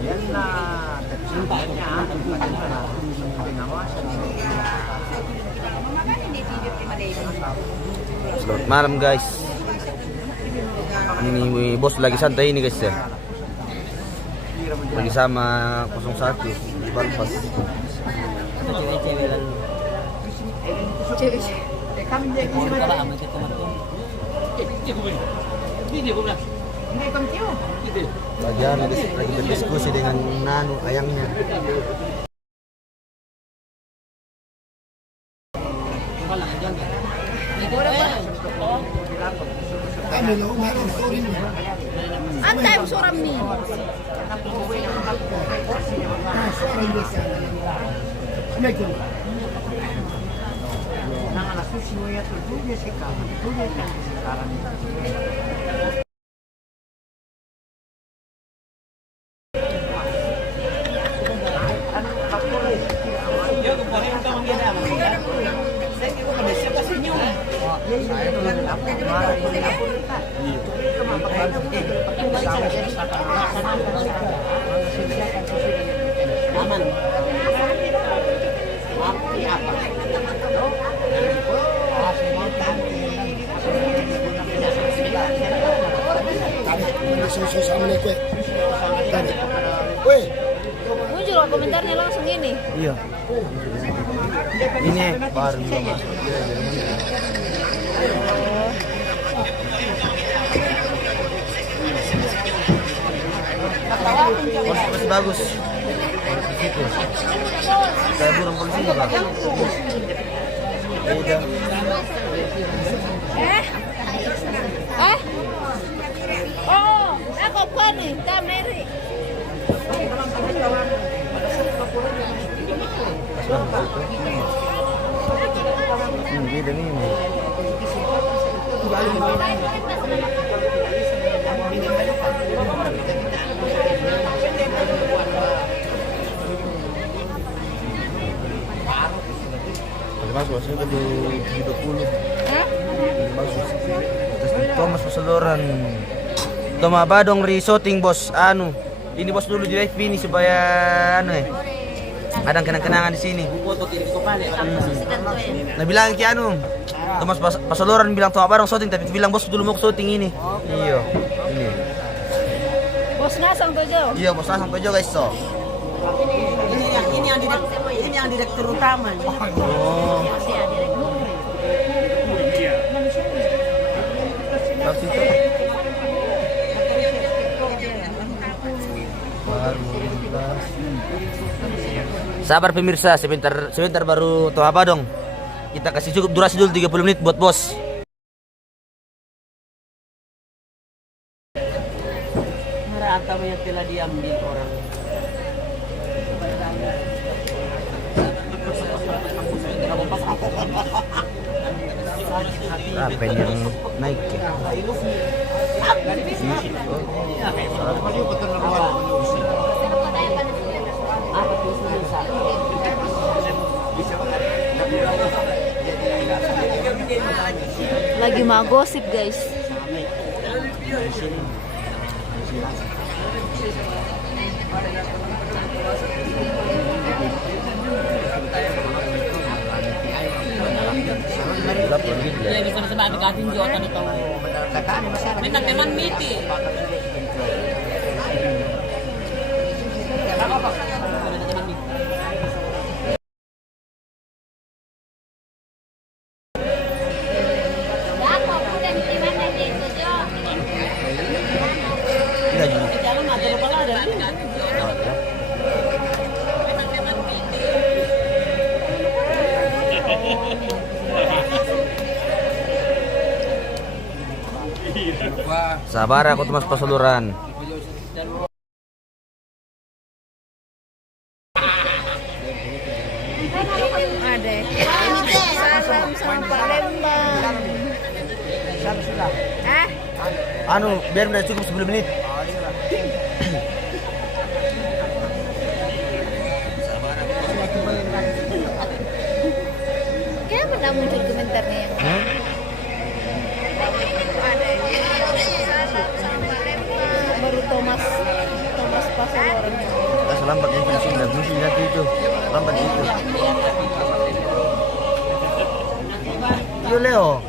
Yan na kecilnya pengawasan. Selamat malam guys. Ini bos lagi santai ini guys ya. Lagi sama 01 di Balpas. Cewek-cewek lalu. Cewek-cewek. Kami sama kita Bagian lagi berdiskusi dengan Nanu ayangnya. Antay suram ni. Nang alas 9 ya tuh dia sekarang. aman. Muncul komentarnya langsung ini. Iya. Ini baru juga masuk. Masih bagus. Di situ. Kayak burung polisi juga. Beda. Oh, ako po ni, Tameri. Beda nih. Masuk ke 20. Masuk. Thomas Pasaluran. Toma Badong resorting bos. Ini bos dulu di live ini supaya ada kenang-kenangan di sini. Nah bilang ki Thomas Pasaluran bilang Toma Badong syuting tapi bilang bos dulu mau syuting ini. Iya. Ini. Bos ngasang tojo. Iya bos langsung tojo guys so. Ini yang direktur utama. Oh. Tapi itu sabar pemirsa, sebentar baru Toha Badong. Kita kasih cukup durasi dulu 30 menit buat bos. Merata yang telah diambil orang. Apa yang naik ya? Lagi mau gosip guys. Lagi bisa sabi katin jotan ito. May nagteman miti. Sabar aku Thomas Pasaluran. Ada. Salam sama Palembang. Biar udah cukup 10 menit. Kenapa tidak muncul komentarnya yang ada? Salam sama Palembang. Baru Thomas Pasaluran. Masa lambat yang penting dan mesti nanti itu lambat itu. Yo Leo.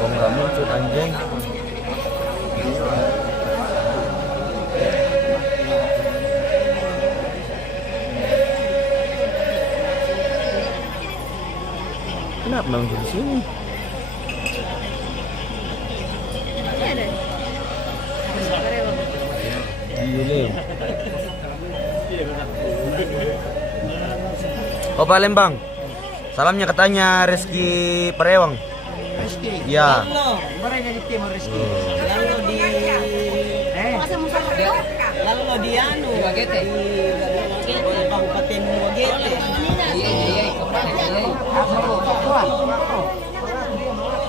Kok nggak muncul anjing? Kenapa muncul di sini? Ini ada. Karewang. Iya Leo. Oh Palembang. Salamnya katanya Rizky Parewang. Rizky. Ya. Mana jadi tim Rizky? Lalu di lalu di anu Wagete. Di Kabupaten Wagete.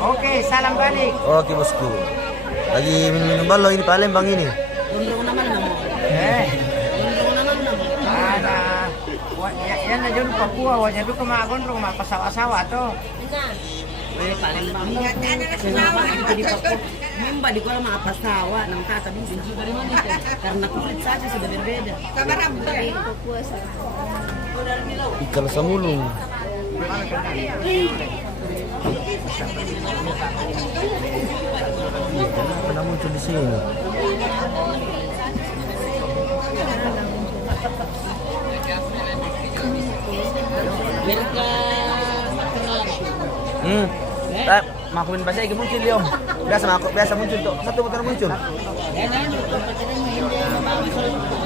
Oke, salam balik. Oke bosku. Lagi minum balo ini Palembang ini. Gondrong naman namo. Gondrong naman namo. Ada. Yan na dyan Papua, wajah dulu kumagon ro mapasawa-sawa to. May Palembang. Kenapa itu di Papua? Memba di ko lang mapasawa ng tatabisin. Karena kulit saja sudah berbeda. Dari Papua sana. Ikan samulung. Kenapa muncul di sini? Mereka Makuin bahasa lagi muncul Liom. Biasa muncul tuh. Satu putaran muncul.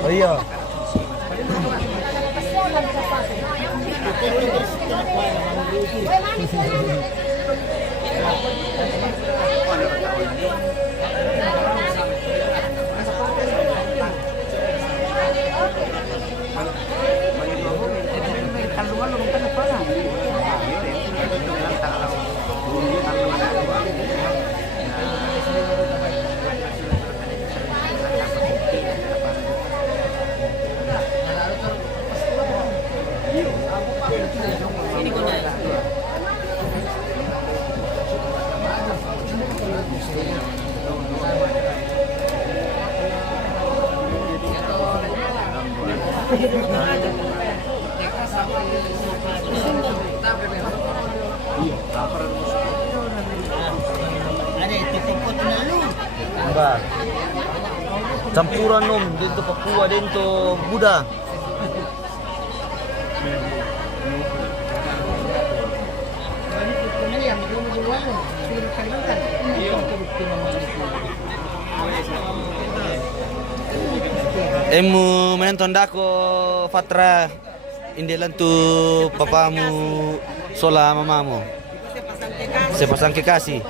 Oh iya. Enggak. Campuran nom dito Papua dito Buddha. Emu menonton dako Fatra indilan tu papamu sola mamamu. Sepasang kekasih.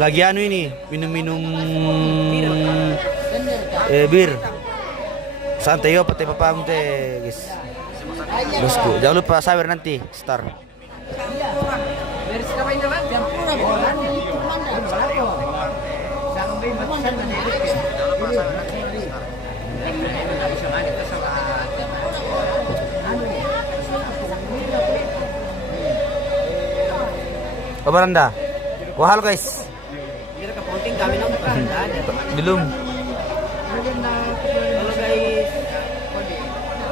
Lagi anu ini minum-minum bir. Santai yo pate papamu teh, guys. Bosku, jangan lupa sawer nanti star. Kabar Anda? Wah, halo guys. Belum. Halo guys.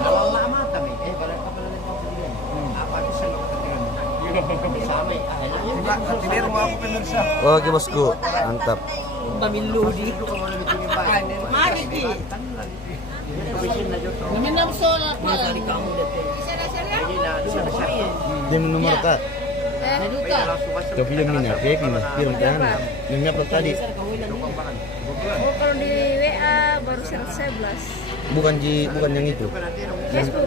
Lama kami. Balik ka pala apa itu sendok ketinggalan. Oke bosku, mantap. Pamilu di mari di minum sola masali kamu dete Dia nomor kak. Naduka Tapi yang minyak, kayak gini, film kan? Minyak apa tadi? Oh, kalau di WA baru 111. Bukan yang itu. Facebook.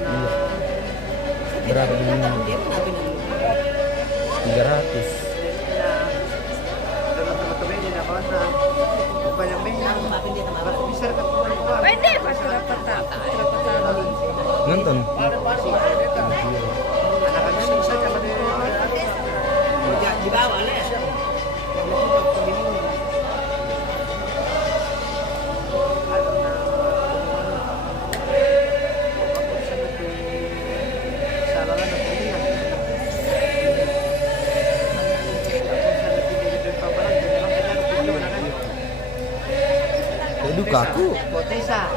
Berapa ini? 300. Pwede pa sila dapat tali. Nonton. Buka aku. Botesa.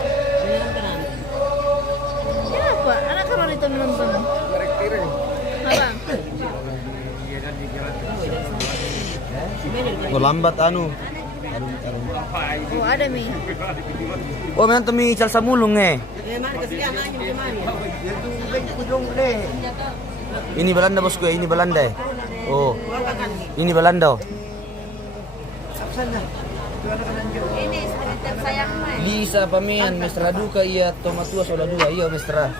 Kenapa? Anak kalau itu menonton. Abang. Oh, lambat anu. Oh, ada mi. Oh, memang temi calsa mulung eh. Mana keselian aja gimana? Ini Belanda bosku, ini Belanda. Oh. Ini Belanda. Ini istri tersayang mah. Lisa pamian, mesra duka iya tomatua sola dua, iya mesra.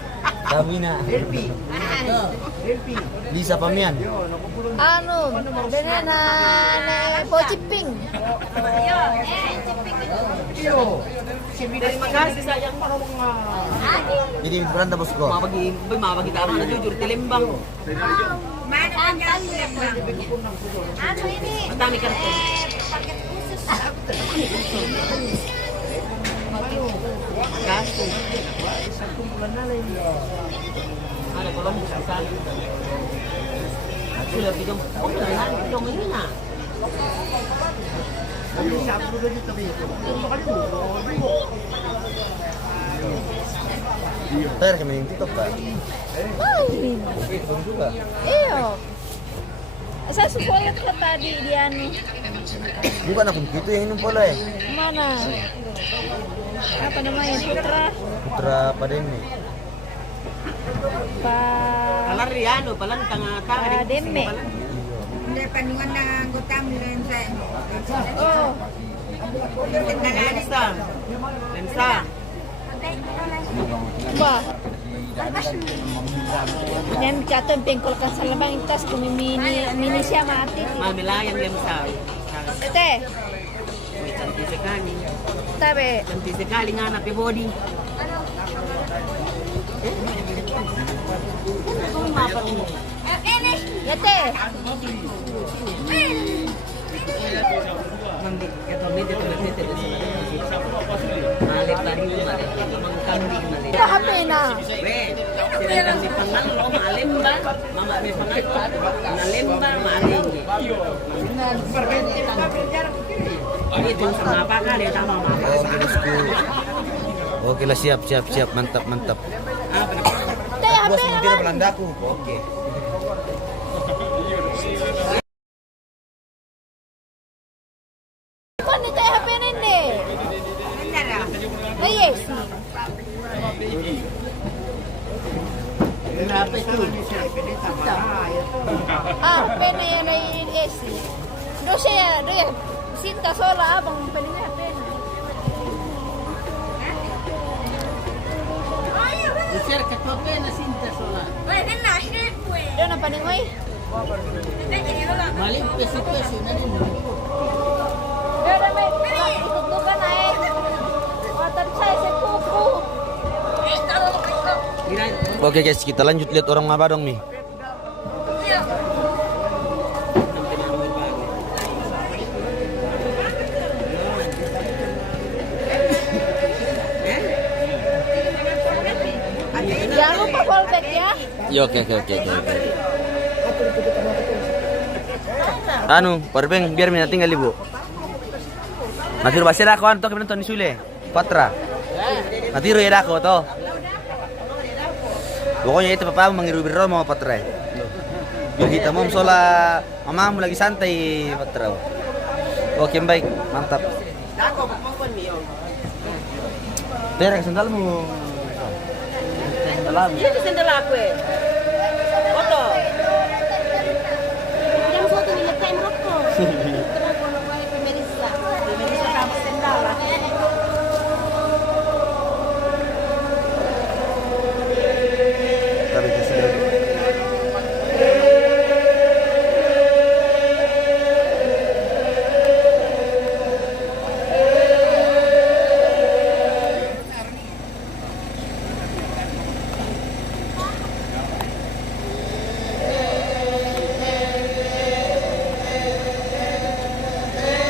Kawina. Lisa pamian. Anu, dengan ne pociping. Iya, ciping. Terima kasih sayang. Ini Belanda bosku. Mabagi tama na jujur tilimbang. Mana panjang lembang. Anu ini. Ang dami karton. Paket khusus. Gasto. Ada kolom besar. Sudah bigam. Oh, nah, bigam ini na. Tayar kami yang TikTok Pak. Wow, ini. Belum juga. Iyo. Saya suka ka tadi di anu. Bukan aku gitu yang ini pula eh. Mana? Apa namanya? Putra Pademi. Kalar yan, palang tanga-tanga. Pa Demme. Hindi, paningan na anggota mo rin sa Oh, Lensa. Lensa. ba? Yan caton pengkol ka sa labang itas kung mini siya mati. Mamilayang lensa. Tete, Uy, cantik sekali. tabi. Cantik sekali nga na body. Yate. Malit tadi malit. Mangkambing malit. Ito happy na. Sedangkan si pangalo malimba, mama may pangalo, nalimba maling. Itu sama apa kali sama mama. Oke bosku. Oke lah siap siap siap mantap mantap. Ito Bos happy na nanti lang. Belandaku. Oke. Kung ito happy na hindi. Ay, yes. Ah, pena yan ay yes. Do siya, do yan. Sinta sola abang pwede pena. Sir, katope na sinta sola. Do na paningoy. Maling pesi-pesi na din. Do na may itutukan na eh. Water size sa kuku. Oke guys, kita lanjut lihat orang Mabadong nih. Jangan lupa fallback ya. Ya oke. Anu, Parbeng biar mina tinggal ibu. Nanti basir aku anto kami nonton Sule. Patra. Nanti ya aku toh. Pokoknya itu papa mengiru biro mau Patra. Biar kita mau sola mamamu lagi santai Patra. Oke baik, mantap. Terek sandalmu. Dalam. Iya di sendal aku eh. Foto. Yang foto nilai merokok. Pemirsa. Pemirsa sama sendal lah. Tapi sudah.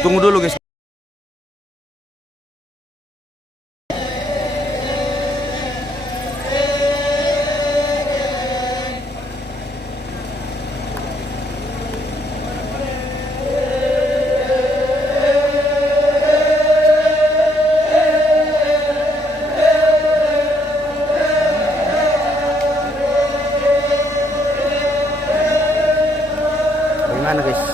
Tunggu dulu guys. ano guys.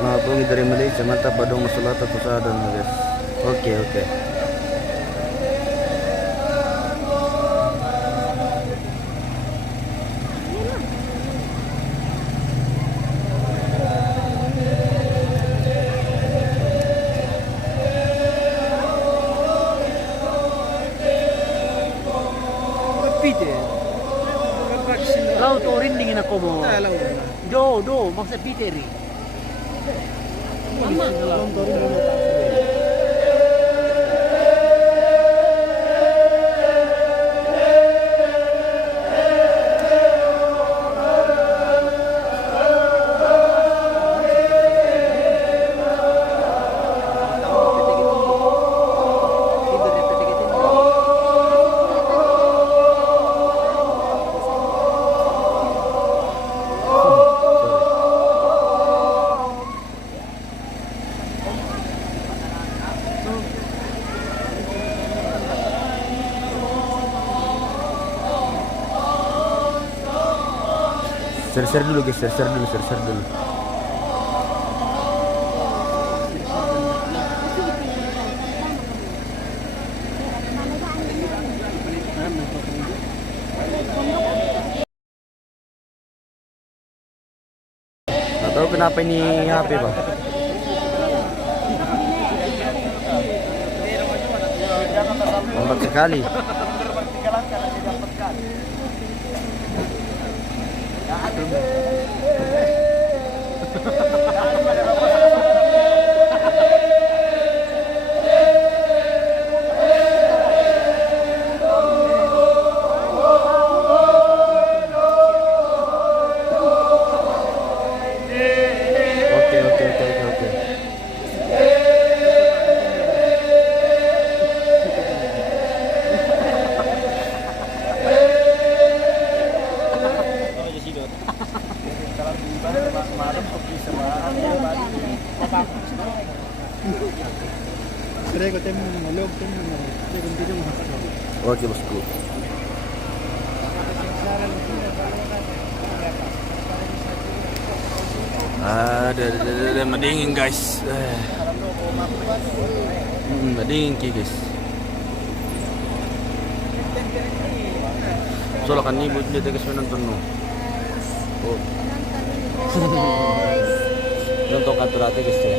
Sumabungi dari Malaysia, mantap Badung Masulata Tusadan guys. Oke. Laut orin dingin ako mo. Do, maksa piteri. Ser dulu guys, ser dulu. Nggak tahu kenapa ini HP bang. Lambat sekali. Oke bosku. Ada madingin guys. Madingin guys. Soalnya kan ibu dia guys nonton no. Oh. Guys. Nonton kantor ate guys ya.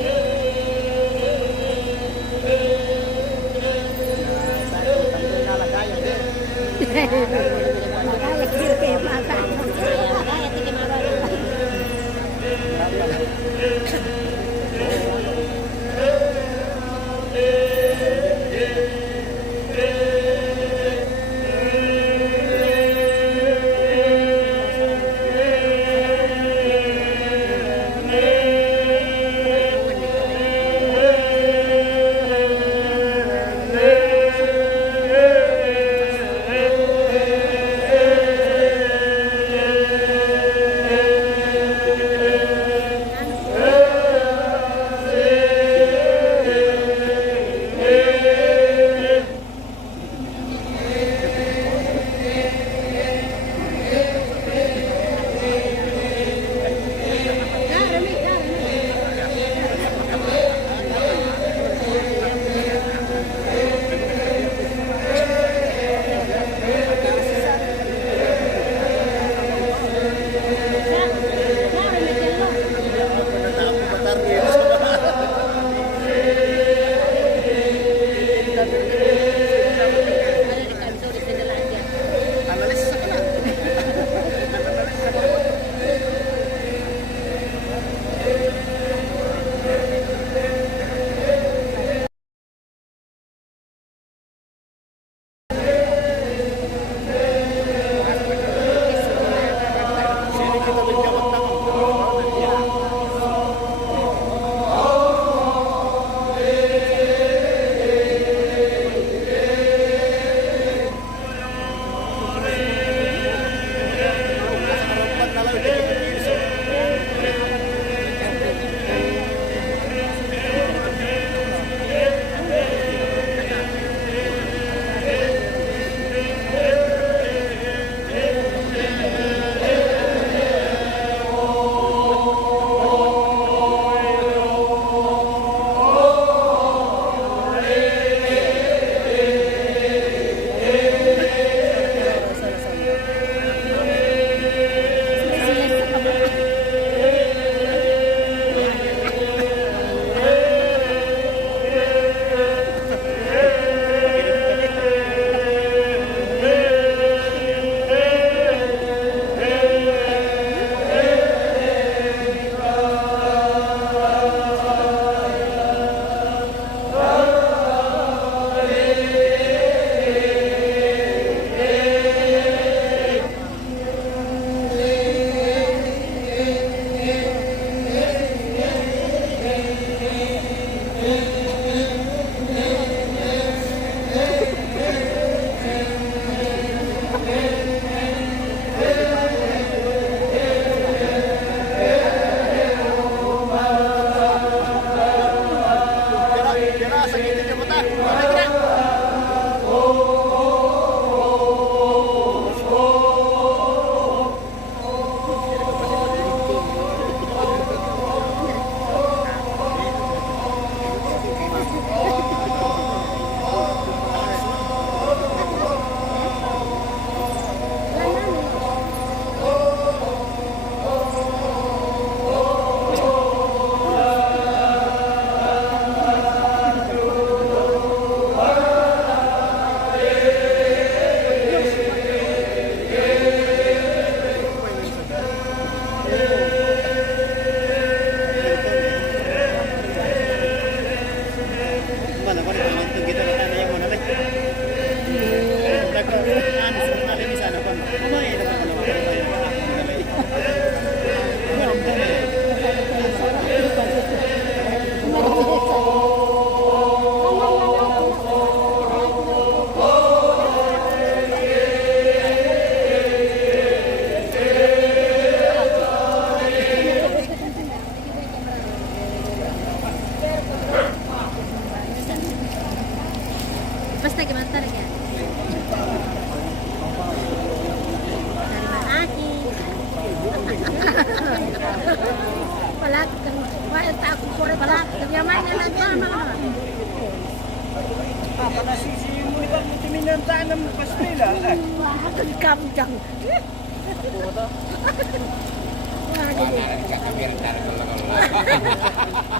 Mahal kamjang.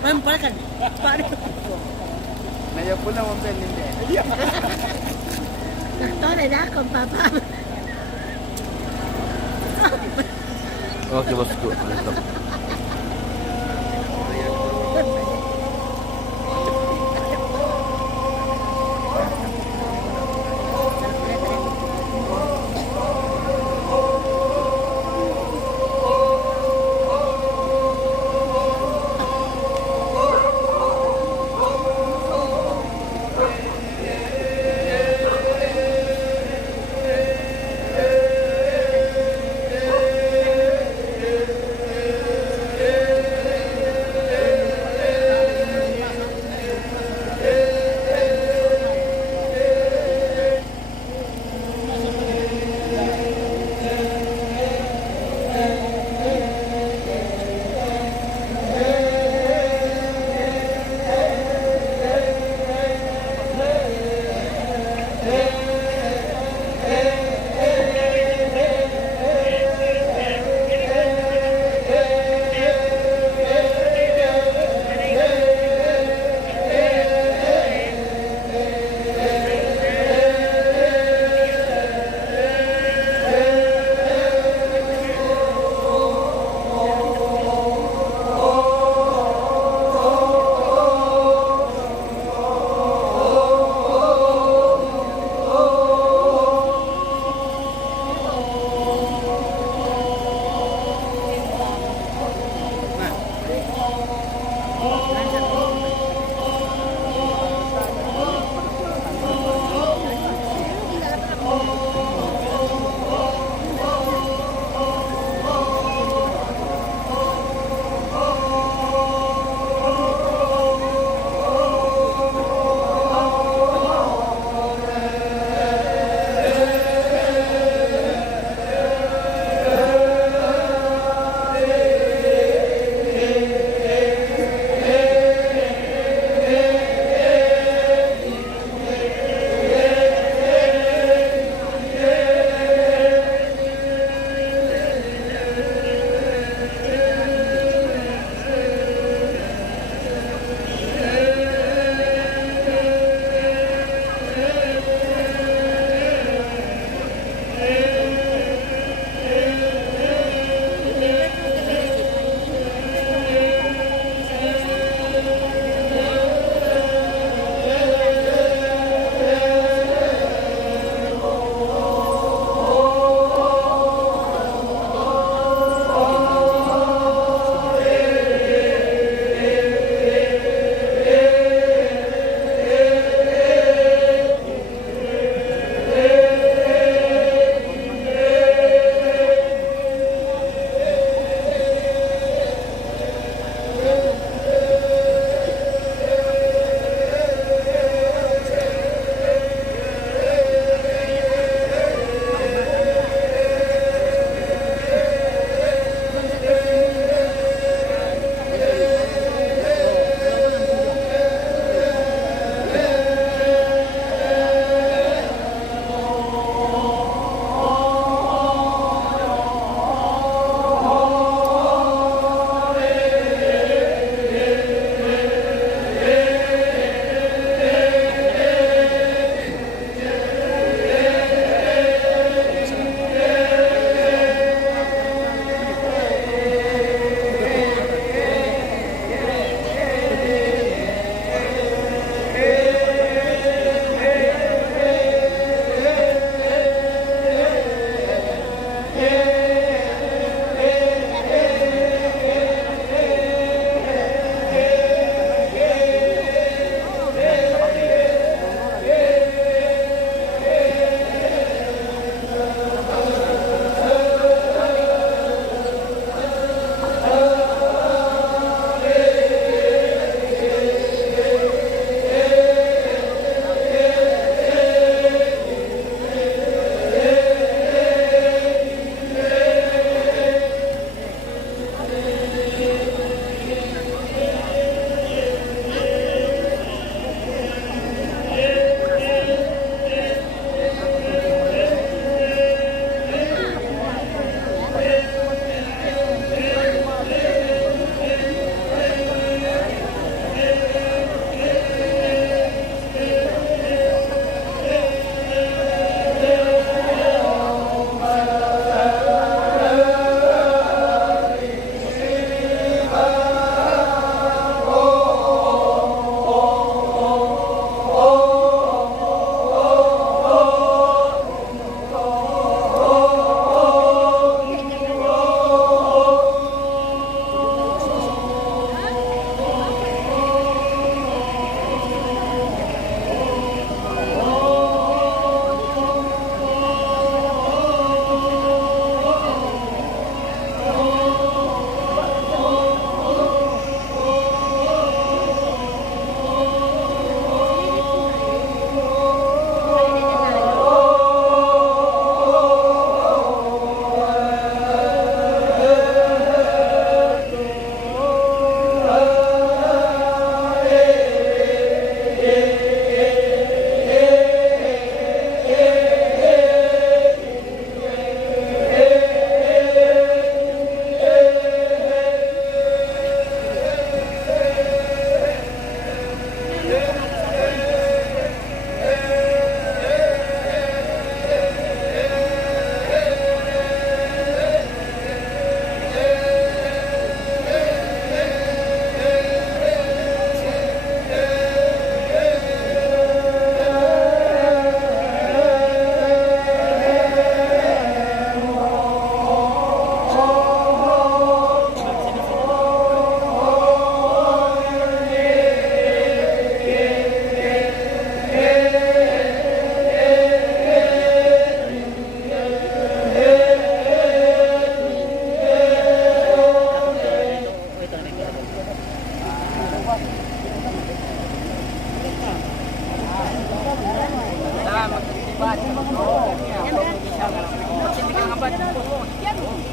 Mampalkan. Medyo pula mo pen hindi. Nagtore na akong papa. Oke bosku, mantap.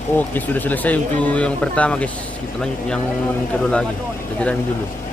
Oke, sudah selesai untuk yang pertama guys. Kita lanjut yang kedua lagi. Kita jalanin dulu.